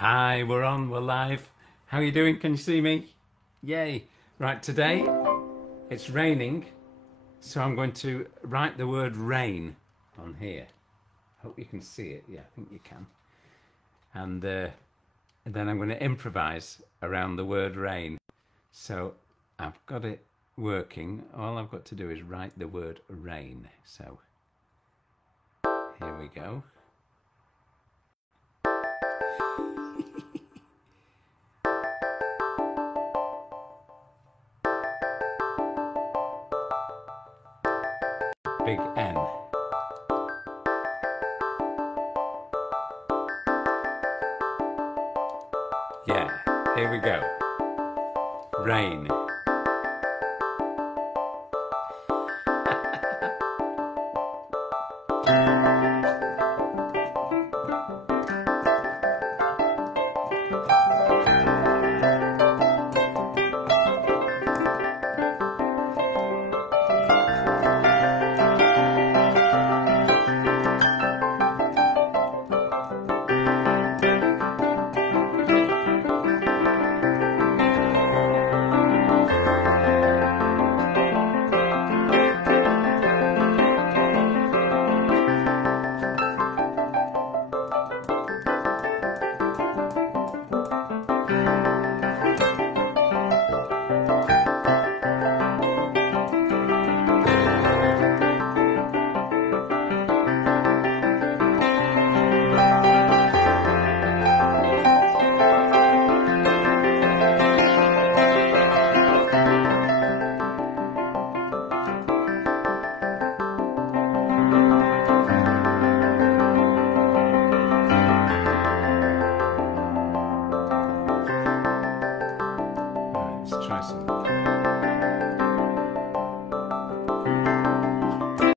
Hi, we're on, we're live. How are you doing? Can you see me? Yay. Right, today it's raining, so I'm going to write the word rain on here. Hope you can see it. Yeah, I think you can. And then I'm going to improvise around the word rain. So I've got it working. All I've got to do is write the word rain. So here we go. Big N. Yeah, here we go. Rain. Let's try something.